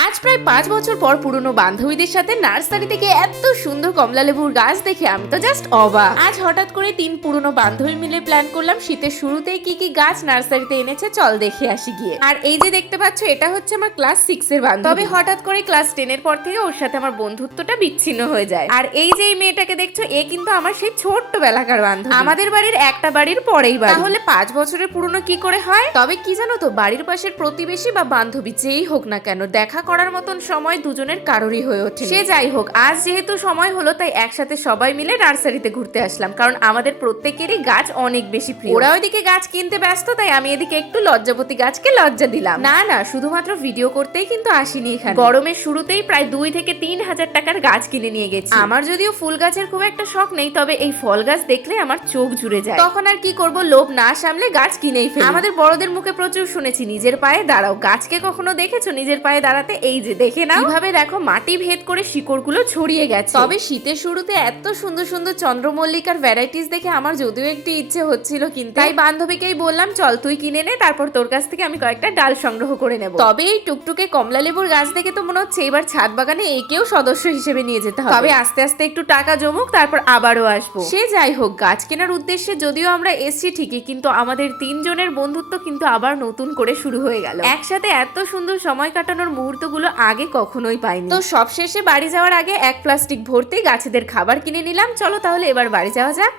আজ প্রায় পাঁচ বছর পর পুরনো বান্ধবীদের সাথে নার্সারি থেকে এত সুন্দর কমলা লেবুর গাছ দেখে আমি তো জাস্ট অবাক। আজ হঠাৎ করে তিন পুরনো বান্ধবী মিলে প্ল্যান করলাম শীতের শুরুতেই কি কি গাছ নার্সারিতে এনেছে চল দেখে আসি গিয়ে। আর এই যে দেখতে পাচ্ছ, এটা হচ্ছে আমার ক্লাস সিক্স এর বান্ধবী। তবে হঠাৎ করে ক্লাস টেন এর পর থেকে ওর সাথে আমার বন্ধুত্বটা বিচ্ছিন্ন হয়ে যায়। আর এই যে এই মেয়েটাকে দেখছ, এ কিন্তু আমার সেই ছোট্ট বেলাকার বান্ধবী। আমাদের বাড়ির একটা বাড়ির পরেই বাড়ি। তাহলে পাঁচ বছরের পুরনো কি করে হয়? তবে কি জানো তো, বাড়ির পাশের প্রতিবেশী বা বান্ধবী যেই হোক না কেন, দেখা করার মতন সময় দুজনের কারোরই হয়ে ওঠে সে যাই হোক, আজ যেহেতু সময় হলো, তাই একসাথে সবাই মিলে নার্সারিতে ঘুরতে আসলাম, কারণ আমাদের প্রত্যেকেরই গাছ অনেক বেশি প্রিয়। ওরা ওইদিকে গাছ কিনতে ব্যস্ত, তাই আমি এদিকে একটু লজ্জাপতি গাছকে লজ্জা দিলাম। না না, শুধুমাত্র ভিডিও করতেই কিন্তু আসিনি এখানে। গরমের শুরুতেই প্রায় দুই থেকে তিন হাজার টাকার গাছ কিনে নিয়ে গেছি। আমার যদিও ফুল গাছের খুব একটা শখ নেই, তবে এই ফল গাছ দেখলে আমার চোখ জুড়ে যায়। তখন আর কি করব, লোভ না সামলে গাছ কিনেই ফেলি। আমাদের বড়দের মুখে প্রচুর শুনেছি, নিজের পায়ে দাঁড়াও। গাছকে কখনো দেখেছ? নিজের পায়ে দাঁড়াতে এই যে দেখে না কীভাবে দেখো মাটি ভেদ করে শিকড়গুলো ছড়িয়ে গেছে। তবে শীতের শুরুতে এত সুন্দর সুন্দর চন্দ্রমল্লিকার ভ্যারাইটিস দেখে আমার যদিও একটি ইচ্ছে হচ্ছিল কিন্তু। তাই বান্ধবীকেই বললাম চল তুই কিনে নে তারপর তোর কাছ থেকে আমি কয়েকটা ডাল সংগ্রহ করে নেব। তবে এই টুকটুকে কমলা লেবুর গাছ দেখে তো মনে হচ্ছে এবার ছাদ বাগানে একেও সদস্য হিসেবে নিয়ে যেতে হবে। তবে আস্তে আস্তে একটু টাকা জমুক তারপর আবারও আসব। সে যাই হোক গাছ কেনার উদ্দেশ্যে যদিও আমরা এসছি ঠিকই কিন্তু আমাদের তিনজনের বন্ধুত্ব কিন্তু আবার নতুন করে শুরু হয়ে গেল। একসাথে এত সুন্দর সময় কাটানোর মুহূর্তগুলো আগে কখনোই পাইনি। তো সবশেষে বাড়ি যাওয়ার আগে এক প্লাস্টিক ভর্তি গাছেদের খাবার কিনে নিলাম। চলো তাহলে এবার বাড়ি যাওয়া যাক।